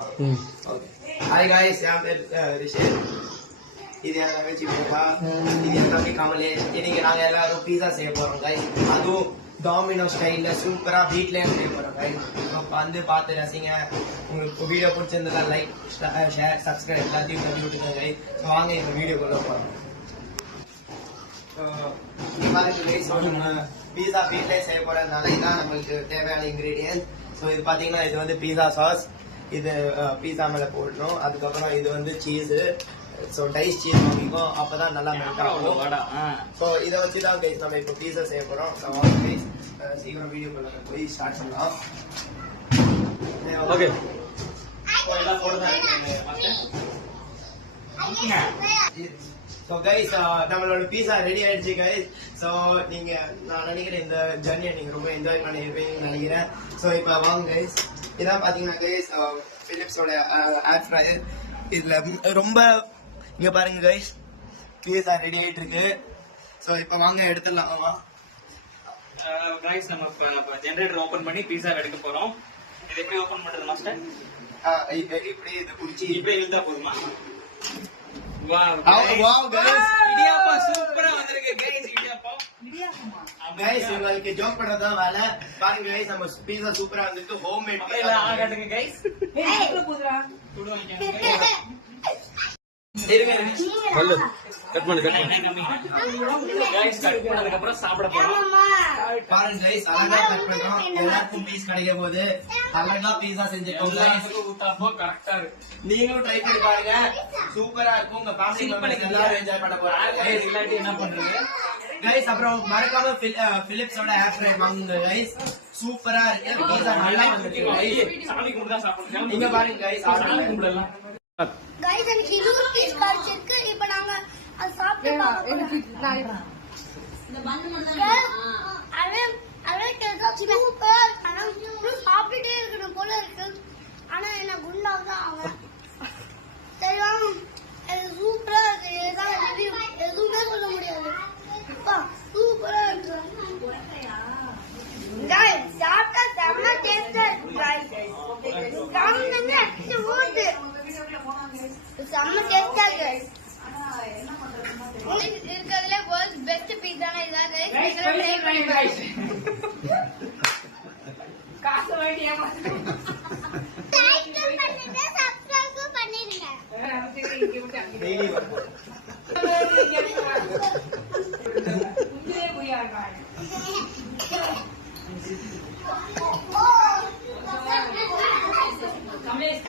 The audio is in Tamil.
Hi guys, I'm Rishit. இது என் தங்கச்சி பூகா, இது என் தம்பி கமலேஷ். இன்னைக்கு நாங்க எல்லாரும் பீஸா செய்ய போறோம் guys. அதுவும் டாமினோ ஸ்டைல்ல சூப்பரா வீட்லயே செய்ய போறோம் guys. வந்து பார்த்து ரசிங்க. உங்களுக்கு வீடியோ பிடிச்சிருந்தா லைக், ஷேர், சப்ஸ்கிரைப் எல்லாத்தையும் பண்ணி விட்டுங்க guys. வாங்க இந்த வீடியோக்குள்ள போறோம். இந்த மாதிரி guys பீஸா வீட்லயே செய்ய போறதுனால இதான் நம்மளுக்கு தேவையான இன்கிரீடியன்ட். ஸோ இது பாத்தீங்கன்னா இது வந்து பீஸா சாஸ், இது பீஸா மேல போடணும். அதுக்கப்புறம் இது வந்து சீஸ், ஸோ டைஸ் சீஸ் வாங்கிக்கும், அப்பதான் நல்லா மெல்ட் ஆகும். ஸோ இதை வச்சுதான் கைஸ் நம்ம இப்போ பீஸா செய்ய போறோம். ஸோ கைஸ் சீக்கிரம் வீடியோ போய் ஸ்டார்ட் பண்ணலாம். ஓகே ஸோ கைஸ் நம்மளோட பீஸா ரெடி ஆயிடுச்சு கைஸ். ஸோ நீங்க நான் நினைக்கிறேன் இந்த ஜர்னியை நீங்க ரொம்ப என்ஜாய் பண்ணிருப்பீங்கன்னு நினைக்கிறேன். ஸோ இப்போ வாங்க கைஸ், இதான் பாத்தீங்கன்னா கைஸ் பிலிப்ஸோட ஏர் ஃப்ரையர். இதுல ரொம்ப இங்க பாருங்க கைஸ், பீஸா ரெடி ஆயிட்டு இருக்கு. ஸோ இப்போ வாங்க எடுத்துடலாம். கைஸ் நம்ம ஜெனரேட்டர் ஓபன் பண்ணி பீஸா எடுக்க போறோம். இது எப்படி ஓபன் பண்றது மாஸ்டர்? இப்படி இது குடிச்சி இப்படி இழுத்தா போதுமா? வாவ் கைஸ், இடியாப்பம் சூப்பரா வந்திருக்கு கைஸ். இடியாப்பம் கைஸ் உங்களுக்கு ஜோக் பண்றதா வேலை. பாருங்க கைஸ், நம்ம பீஸா சூப்பரா வந்திருக்கு. ஹோம் மேட் பீஸா ஆகாதுங்க கைஸ். கட் பண்ணு கைஸ். கட் பண்ணதுக்கு அப்புறம் சாப்பிட போறோம். பாருங்க கைஸ், அழகா கட் பண்றோம். எல்லாருக்கும் பீஸ் கிடைக்க போகுது. அழகா பீஸா செஞ்சிருக்கோம் கைஸ். ஊத்தாப்போ கரெக்டா இருக்கு. நீங்களும் ட்ரை பண்ணி பாருங்க, சூப்பரா இருக்கும். உங்க ஃபேமிலி மெம்பர்ஸ் எல்லாரும் என்ஜாய் பண்ண போறாங்க கைஸ். இல்லாட்டி என்ன பண்றது கைஸ்? அப்புறம் மறக்காம பிலிப்ஸோட ஏர் ஃப்ரை வாங்குங்க கைஸ், சூப்பரா இருக்கு. பீஸா நல்லா வந்திருக்கு கைஸ். சாமி கும்பிட்டு தான் சாப்பிடுங்க. நீங்க பாருங்க கைஸ், சாமி கும்பிடலாம் கைஸ். எனக்கு 20 பீஸ் கிடைச்சிருக்கு. இப்போ நாங்க அது சாப்பிட்டு பார்க்கறோம். இந்த பண்ணு மட்டும் தான் சூப்பரா இருக்கு. சாப்பிட்டுட்டே இருக்கணும் போல இருக்கு. ஆனா என்ன குண்டாதான் ஆகும். சரி வாங்க, இது சூப்பரா இருக்கு. இதுதான் ரிவ்யூ, எதுவுமே சொல்ல முடியாது. சூப்பரா இருக்கு guys. சாப்பிட்டா செம்ம டேஸ்டா இருக்கு guys. சாப்பிட்டா அடிச்சு ஊத்து செம்ம டேஸ்டா இருக்கு guys. இருக்கிறதுல வேர்ல்ட்ஸ் பெஸ்ட் பீஸானா இதான் guys. ட்ரை பண்ணுங்க காசு வாங்கி ஏமாத்து. லைக் பண்ணுங்க, சப்ஸ்கிரைப் பண்ணிடுங்க. டெய்லி